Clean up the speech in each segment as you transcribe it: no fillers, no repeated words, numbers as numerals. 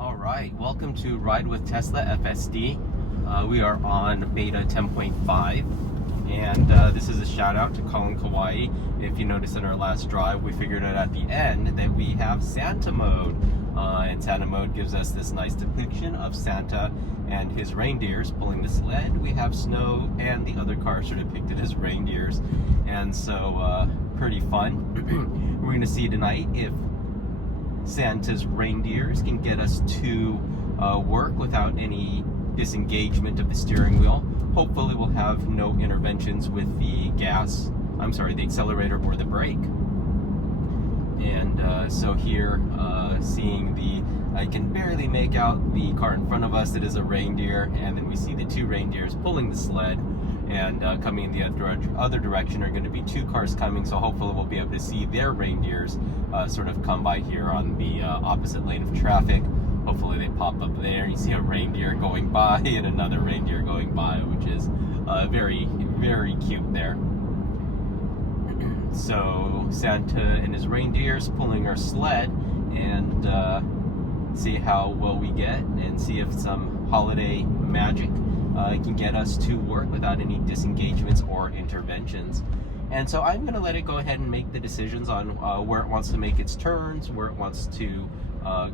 All right, welcome to Ride with Tesla FSD. We are on beta 10.5, and this is a shout out to Colin Kauai. If you notice in our last drive, we figured out at the end that we have Santa mode. And Santa mode gives us this nice depiction of Santa and his reindeers pulling the sled. We have snow, and the other cars are depicted as reindeers, and so pretty fun. We're going to see tonight if Santa's reindeers can get us to work without any disengagement of the steering wheel. Hopefully we'll have no interventions with the the accelerator or the brake. And so here, I can barely make out the car in front of us. It is a reindeer, and then we see the two reindeers pulling the sled, and coming in the other direction are going to be two cars coming, so hopefully we'll be able to see their reindeers sort of come by here on the opposite lane of traffic. Hopefully they pop up there, and you see a reindeer going by and another reindeer going by, which is very, very cute there. So Santa and his reindeers pulling our sled, and see how well we get, and see if some holiday magic can get us to work without any disengagements or interventions. And so I'm going to let it go ahead and make the decisions on where it wants to make its turns, where it wants to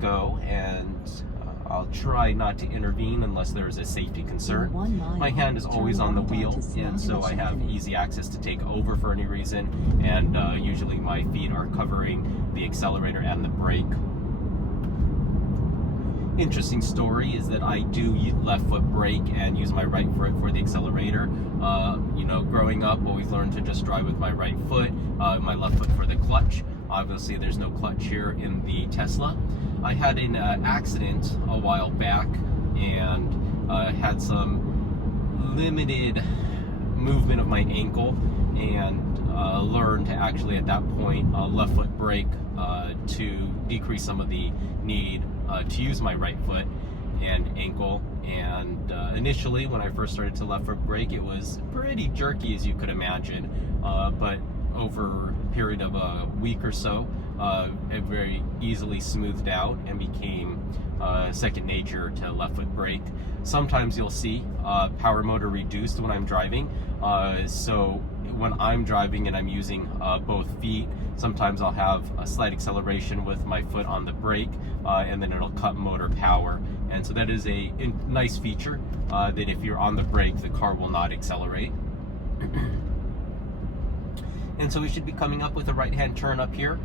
go, and I'll try not to intervene unless there is a safety concern. My hand is always on the wheel, and so I have easy access to take over for any reason, and usually my feet are covering the accelerator and the brake. Interesting story is that I do left foot brake and use my right foot for the accelerator. Growing up, always learned to just drive with my right foot, my left foot for the clutch. Obviously, there's no clutch here in the Tesla. I had an accident a while back, and had some limited movement of my ankle, and learned to actually at that point left foot brake to decrease some of the need to use my right foot and ankle. And initially, when I first started to left foot brake, it was pretty jerky, as you could imagine, but over a period of a week or so, it very easily smoothed out and became second nature to left foot brake. Sometimes you'll see power motor reduced when I'm driving, so when I'm driving and I'm using both feet, sometimes I'll have a slight acceleration with my foot on the brake, and then it'll cut motor power. And so that is a nice feature, that if you're on the brake, the car will not accelerate. And so we should be coming up with a right-hand turn up here.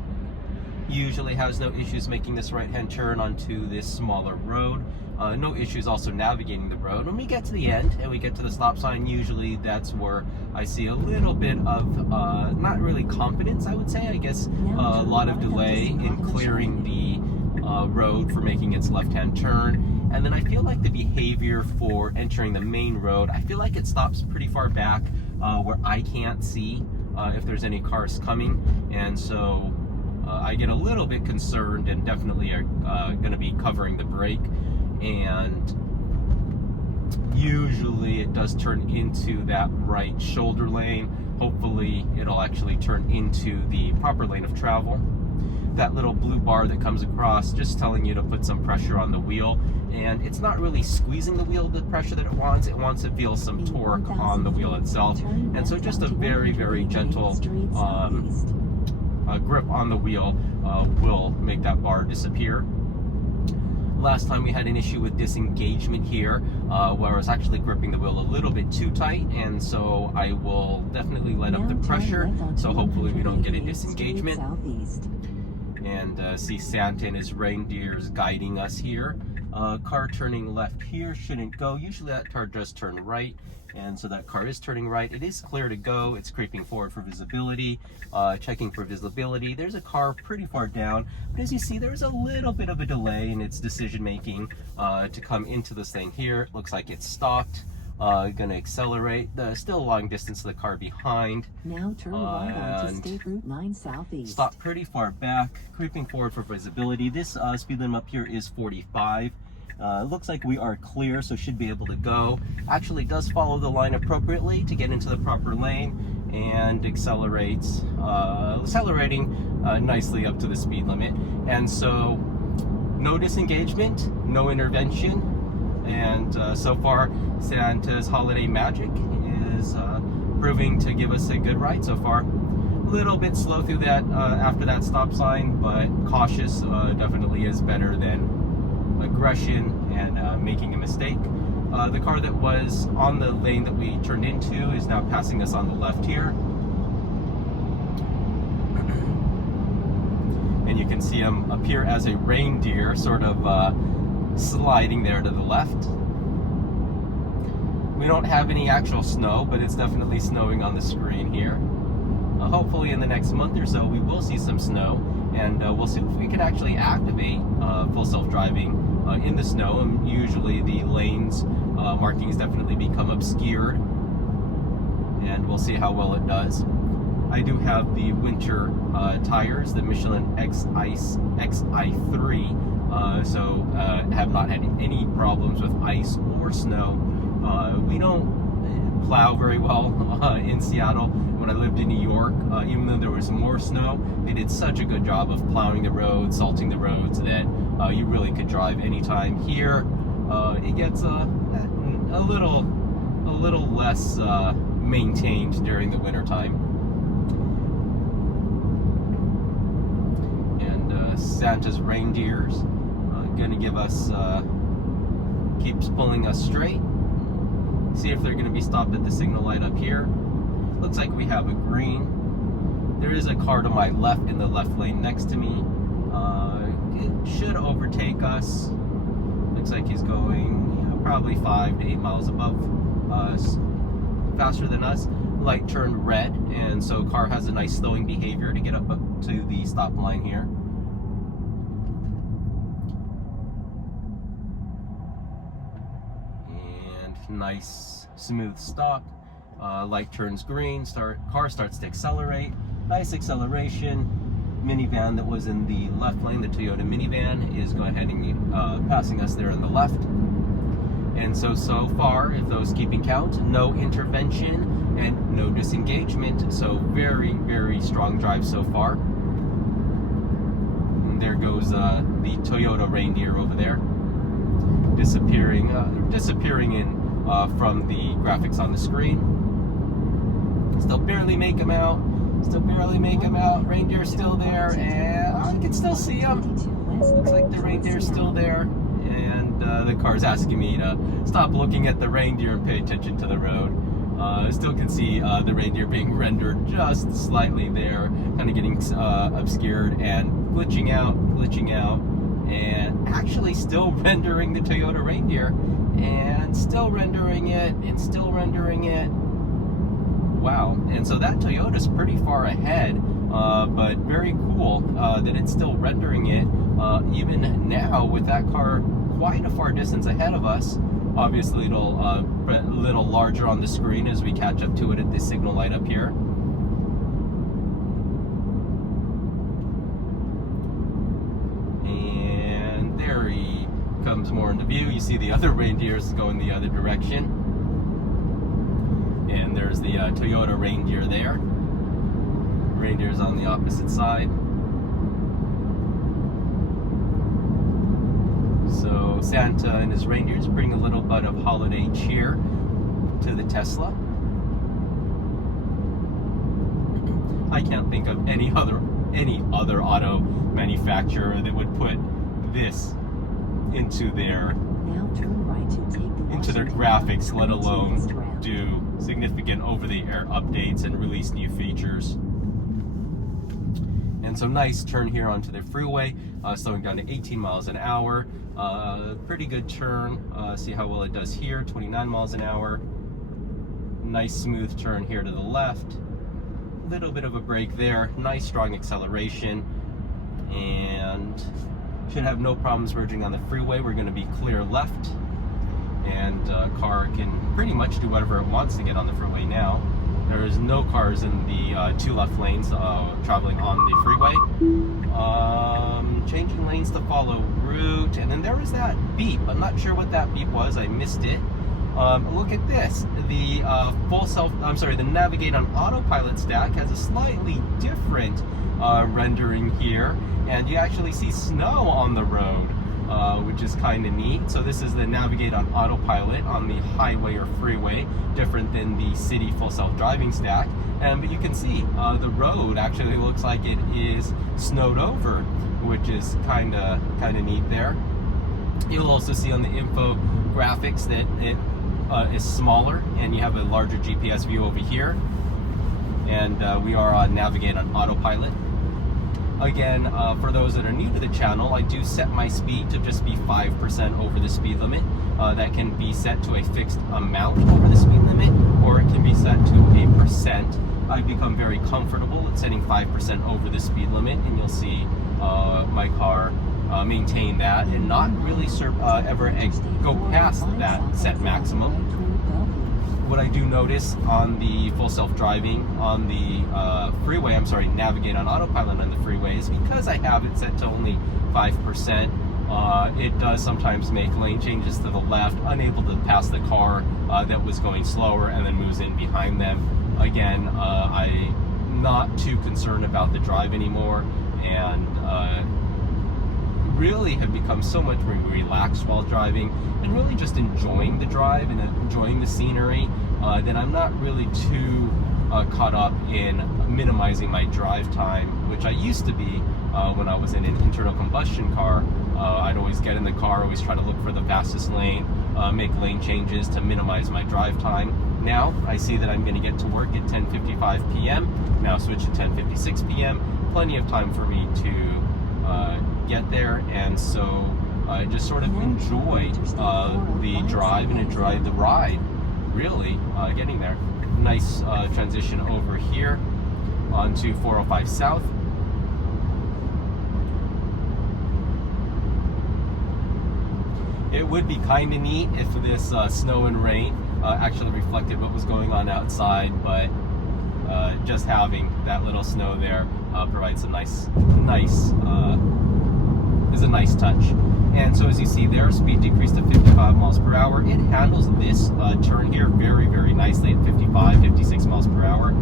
Usually has no issues making this right-hand turn onto this smaller road. No issues also navigating the road. When we get to the end and we get to the stop sign, usually that's where I see a little bit of, not really confidence, I would say. I guess a lot of delay in clearing the road for making its left-hand turn. And then I feel like the behavior for entering the main road, I feel like it stops pretty far back where I can't see if there's any cars coming. And so I get a little bit concerned, and definitely are going to be covering the brake. And usually it does turn into that right shoulder lane. Hopefully it'll actually turn into the proper lane of travel. That little blue bar that comes across just telling you to put some pressure on the wheel, and it's not really squeezing the wheel the pressure that it wants to feel some torque on the wheel itself. And so just a very, very gentle grip on the wheel will make that bar disappear. Last time we had an issue with disengagement here, where I was actually gripping the wheel a little bit too tight, and so I will definitely let up the pressure, so hopefully we don't get a disengagement. And see Santa and his reindeers guiding us here. Car turning left here shouldn't go. Usually that car does turn right, and so that car is turning right. It is clear to go. It's creeping forward for visibility, checking for visibility. There's a car pretty far down, but as you see, there's a little bit of a delay in its decision making to come into this thing here. It looks like it's stopped. Gonna accelerate. Still a long distance to the car behind. Now turn right onto State Route 9 Southeast. Stop pretty far back, creeping forward for visibility. This speed limit up here is 45. Looks like we are clear, so should be able to go. Actually does follow the line appropriately to get into the proper lane, and accelerates, accelerating nicely up to the speed limit. And so no disengagement, no intervention, and so far Santa's holiday magic is proving to give us a good ride so far. A little bit slow through that after that stop sign, but cautious definitely is better than aggression and making a mistake. The car that was on the lane that we turned into is now passing us on the left here. And you can see him appear as a reindeer, sort of sliding there to the left. We don't have any actual snow, but it's definitely snowing on the screen here. Hopefully in the next month or so we will see some snow, and we'll see if we can actually activate full self-driving in the snow. And usually the lanes markings definitely become obscured, and we'll see how well it does. I do have the winter tires, the Michelin XI3, so have not had any problems with ice or snow. We don't plow very well in Seattle. When I lived in New York, even though there was more snow, they did such a good job of plowing the roads, salting the roads, that you really could drive anytime. Here, it gets a little less maintained during the winter time. And Santa's reindeers gonna give us keeps pulling us straight. See if they're going to be stopped at the signal light up here. Looks like we have a green. There is a car to my left in the left lane next to me. It should overtake us. Looks like he's going probably 5 to 8 miles above us, faster than us. Light turned red, and so car has a nice slowing behavior to get up to the stop line here. Nice smooth stop. Light turns green. Car starts to accelerate. Nice acceleration. Minivan that was in the left lane, the Toyota minivan, is going ahead and passing us there on the left. And so far, if those keeping count, no intervention and no disengagement. So very, very strong drive so far. And there goes the Toyota Reindeer over there, disappearing in from the graphics on the screen. Still barely make him out. Reindeer's still there, and I can still see him. Looks like the reindeer's still there, and the car's asking me to stop looking at the reindeer and pay attention to the road. I still can see the reindeer being rendered just slightly there, kind of getting obscured and glitching out, and actually still rendering the Toyota Reindeer, and still rendering it, Wow. And so that Toyota's pretty far ahead, but very cool that it's still rendering it even now with that car quite a far distance ahead of us. Obviously it'll a little larger on the screen as we catch up to it at this signal light up here. There he comes more into view. You see the other reindeers going the other direction. And there's the Toyota Reindeer there. Reindeer's on the opposite side. So Santa and his reindeers bring a little bit of holiday cheer to the Tesla. I can't think of any other auto manufacturer that would put this into their graphics, let alone do significant over-the-air updates and release new features. And so nice turn here onto the freeway, slowing down to 18 miles an hour. Pretty good turn. See how well it does here, 29 miles an hour. Nice smooth turn here to the left. Little bit of a brake there. Nice strong acceleration, and should have no problems merging on the freeway. We're going to be clear left, and car can pretty much do whatever it wants to get on the freeway now. There is no cars in the two left lanes traveling on the freeway. Changing lanes to follow route, and then there was that beep. I'm not sure what that beep was. I missed it. Look at this. The the Navigate on Autopilot stack has a slightly different rendering here, and you actually see snow on the road. which is kind of neat. So this is the navigate on autopilot on the highway or freeway, different than the city full self-driving stack. But you can see the road actually looks like it is snowed over, which is kind of neat there. You'll also see on the infographics that it is smaller, and you have a larger GPS view over here. And we are on navigate on autopilot. Again, for those that are new to the channel, I do set my speed to just be 5% over the speed limit. That can be set to a fixed amount over the speed limit, or it can be set to a percent. I've become very comfortable at setting 5% over the speed limit, and you'll see my car maintain that and not really ever go past that set maximum. What I do notice on the full self-driving on the freeway, navigate on autopilot on the freeway, is because I have it set to only 5%, it does sometimes make lane changes to the left, unable to pass the car that was going slower and then moves in behind them. Again, I'm not too concerned about the drive anymore, and really have become so much more relaxed while driving and really just enjoying the drive and enjoying the scenery, that I'm not really too caught up in minimizing my drive time, which I used to be when I was in an internal combustion car. I'd always get in the car, always try to look for the fastest lane, make lane changes to minimize my drive time. Now I see that I'm going to get to work at 10:55 p.m. Now switch to 10:56 p.m. Plenty of time for me to get there, and so I just sort of enjoy the drive and enjoy the ride, really, getting there. Nice transition over here onto 405 South. It would be kind of neat if this snow and rain actually reflected what was going on outside, but just having that little snow there provides a nice is a nice touch. And so as you see there, speed decreased to 55 miles per hour. It handles this turn here very, very nicely at 55, 56 miles per hour.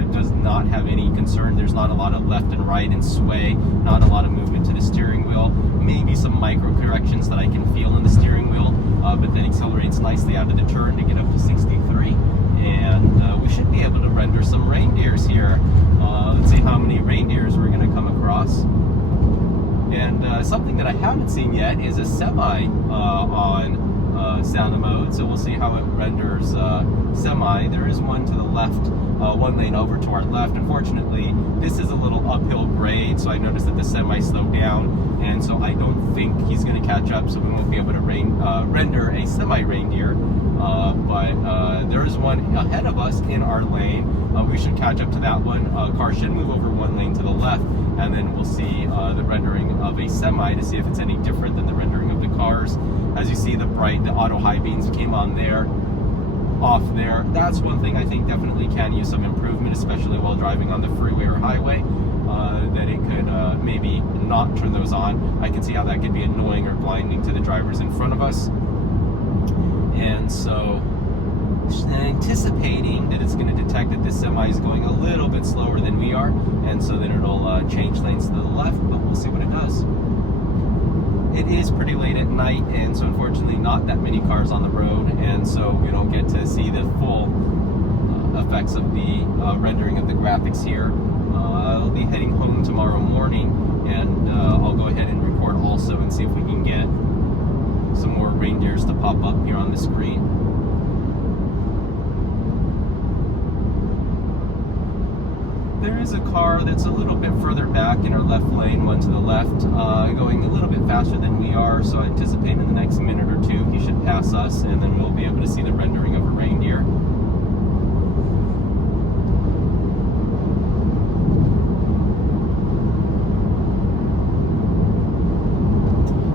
It does not have any concern. There's not a lot of left and right and sway, not a lot of movement to the steering wheel. Maybe some micro corrections that I can feel in the steering wheel, but then accelerates nicely out of the turn to get up to 63. And we should be able to render some reindeers here. Let's see how many reindeers we're going to come across. And something that I haven't seen yet is a semi on sound mode, so we'll see how it renders semi. There is one to the left, one lane over to our left. Unfortunately, this is a little uphill grade, so I noticed that the semi slowed down, and so I don't think he's going to catch up, so we won't be able to render a semi reindeer. But there is one ahead of us in our lane. We should catch up to that one. Car should move over one lane to the left, and then we'll see the rendering of a semi to see if it's any different than the rendering of the cars. As you see, the auto high beams came on there, off there. That's one thing I think definitely can use some improvement, especially while driving on the freeway or highway, that it could maybe not turn those on. I can see how that could be annoying or blinding to the drivers in front of us. And so anticipating that it's going to detect that this semi is going a little bit slower than we are, and so then it'll change lanes to the left, but we'll see what it does. It is pretty late at night, and so unfortunately not that many cars on the road, and so we don't get to see the full effects of the rendering of the graphics here. I'll be heading home tomorrow morning, and I'll go ahead and record also and see if we can get some more reindeers to pop up here on the screen. There is a car that's a little bit further back in our left lane, one to the left, going a little bit faster than we are, so I anticipate in the next minute or two he should pass us, and then we'll be able to see the rendering of a reindeer.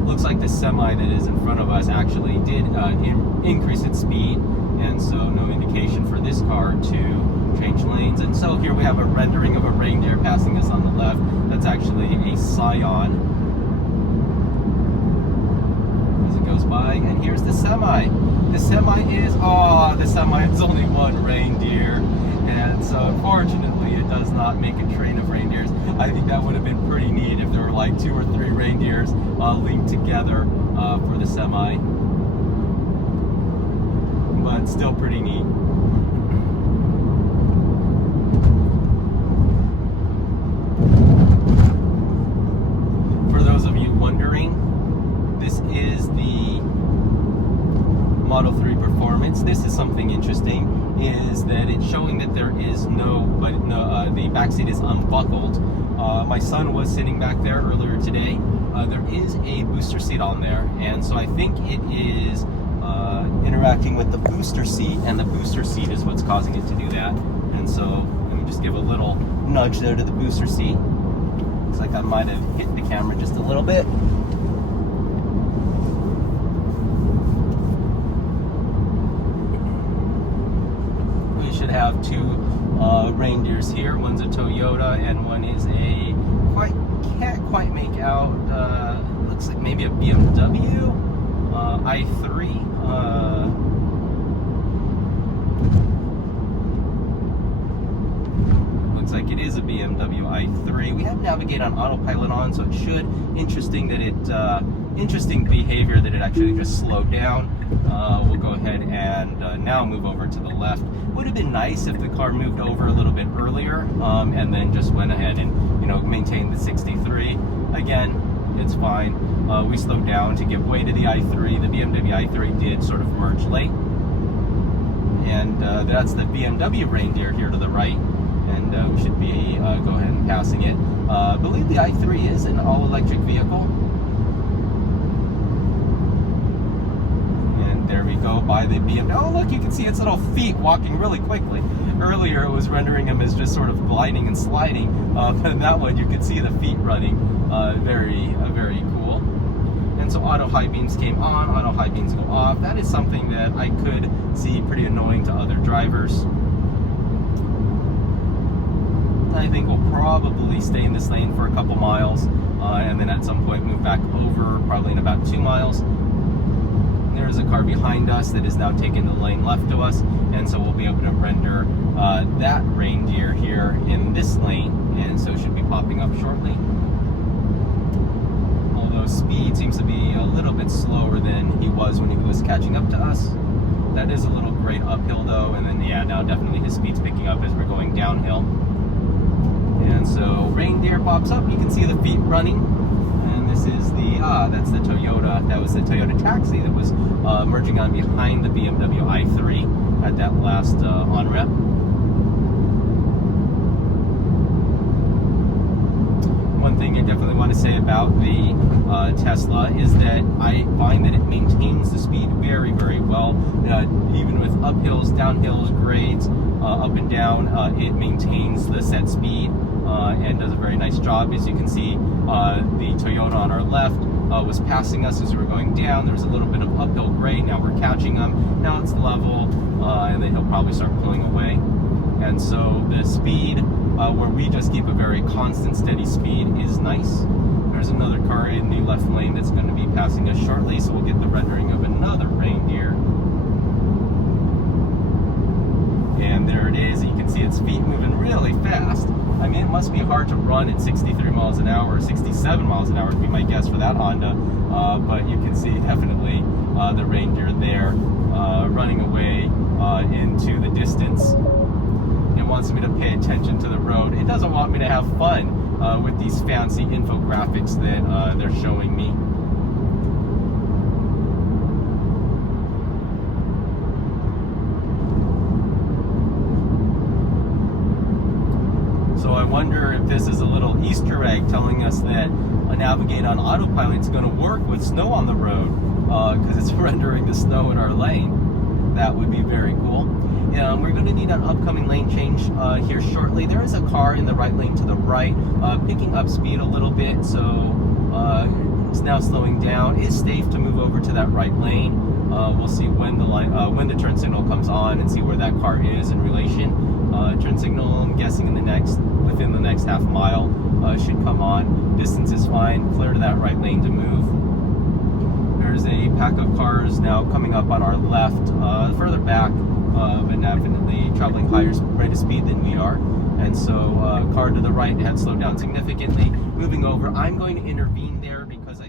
Looks like the semi that is in front of us actually did increase its speed, and so no indication for this car to change lanes. And so here we have a rendering of a reindeer passing us on the left. That's actually a scion as it goes by. And here's the semi. The semi is only one reindeer, and so unfortunately unfortunately, it does not make a train of reindeers. I think that would have been pretty neat if there were like 2 or 3 reindeers linked together for the semi. But still pretty neat. For those of you wondering, this is the Model 3 Performance. This is something interesting, is that it's showing that there is the back seat is unbuckled. My son was sitting back there earlier today. There is a booster seat on there, and so I think it is interacting with the booster seat, and the booster seat is what's causing it to do that. And so let me just give a little nudge there to the booster seat. Looks like I might have hit the camera just a little bit. We should have 2 reindeers here. One's a Toyota and one is a can't quite make out. Looks like maybe a BMW i3. Looks like it is a BMW i3. We have navigate on autopilot on, so it should. Interesting behavior that it actually just slowed down. We'll go ahead and now move over to the left. Would have been nice if the car moved over a little bit earlier and then just went ahead and maintained the 63. Again, it's fine. We slowed down to give way to the i3. The BMW i3 did sort of merge late. And that's the BMW reindeer here to the right. And we should be go ahead and passing it. I believe the i3 is an all-electric vehicle. And there we go by the BMW. Oh, look, you can see its little feet walking really quickly. Earlier, it was rendering them as just sort of gliding and sliding. But in that one, you could see the feet running. Very cool. And so auto high beams came on, auto high beams go off. That is something that I could see pretty annoying to other drivers. I think we'll probably stay in this lane for a couple miles and then at some point move back over, probably in about 2 miles. There's a car behind us that is now taking the lane left to us, and so we'll be able to render that reindeer here in this lane, and so it should be popping up shortly. Although speed seems to be a little bit slower than he was when he was catching up to us. That is a little great uphill though, and then yeah, now definitely his speed's picking up as we're going downhill. And so reindeer pops up, you can see the feet running, and this is that's the Toyota. That was the Toyota taxi that was merging on behind the BMW i3 at that last on-ramp. One thing I definitely want to say about the Tesla is that I find that it maintains the speed very well, even with uphills, downhills, grades, up and down. It maintains the set speed and does a very nice job. As you can see, the Toyota on our left was passing us as we were going down. There was a little bit of uphill grade. Now we're catching him. Now it's level, and then he'll probably start pulling away. And so the speed, where we just keep a very constant, steady speed, is nice. There's another car in the left lane that's going to be passing us shortly, so we'll get the rendering of another reindeer. And there it is. You can see its feet moving really fast. I mean, it must be hard to run at 63 miles an hour, or 67 miles an hour would be my guess for that Honda. But you can see definitely the reindeer there running away into the distance. It wants me to pay attention to the road. It doesn't want me to have fun with these fancy infographics that they're showing me. So I wonder if this is a little Easter egg telling us that a navigate on autopilot is going to work with snow on the road because it's rendering the snow in our lane. That would be very cool. We're going to need an upcoming lane change here shortly. There is a car in the right lane to the right, picking up speed a little bit, so it's now slowing down. It's safe to move over to that right lane. We'll see when the turn signal comes on and see where that car is in relation. Turn signal, I'm guessing within the next half mile should come on. Distance is fine, clear to that right lane to move. There's a pack of cars now coming up on our left, further back, but definitely traveling higher rate of speed than we are. and so car to the right had slowed down significantly. Moving over, I'm going to intervene there because I